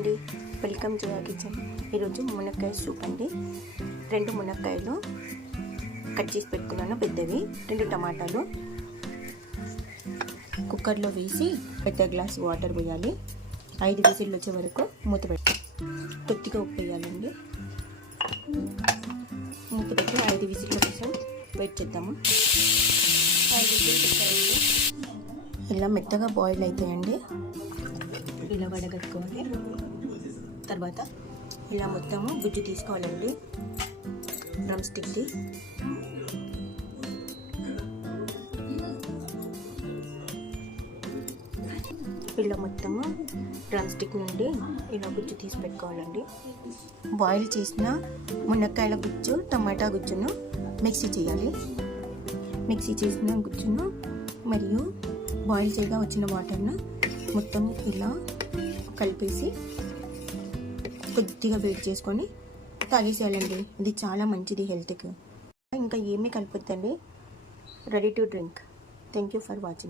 అండి, welcome to our kitchen. ఈరోజు మునక్కాయ సూప్ అండి. 2 మునక్కాయలు కట్ చేసి పెట్టుకున్నాను, పెద్దవి. 2 టమాటాలు కుక్కర్లో వేసి పెద్ద గ్లాస్ వాటర్ పోయాలి. 5 విజిల్లు వచ్చే వరకు మూత పెట్టి కొద్దిగా ఉప్పు వేయాలండి. మూత పెట్టి 5 విజిల్ల కోసం వెయిట్ చేద్దాము. 5 విజిల్లు పెట్టాలండి. ఇలా మెత్తగా బాయిల్ అవుతాయండి. ఇలా వడగట్టుకోవాలి. తర్వాత ఇలా మొత్తము గుజ్జు తీసుకోవాలండి, డ్రమ్ స్టిక్ది. ఇలా మొత్తము డ్రమ్ స్టిక్ నుండి ఇలా గుజ్జు తీసి పెట్టుకోవాలండి. బాయిల్ చేసిన మునక్కాయల గుజ్జు, టమాటా గుజ్జును మిక్సీ చేయాలి. మిక్సీ చేసిన గుజ్జును మరియు బాయిల్ చేయగా వచ్చిన వాటర్ను మొత్తం ఇలా కలిపేసి కొద్దిగా వేడి చేసుకొని తాగేసేయాలండి. ఇది చాలా మంచిది హెల్త్కి. ఇంకా ఏమీ కలిపొద్దండి. Ready to drink. Thank you for watching.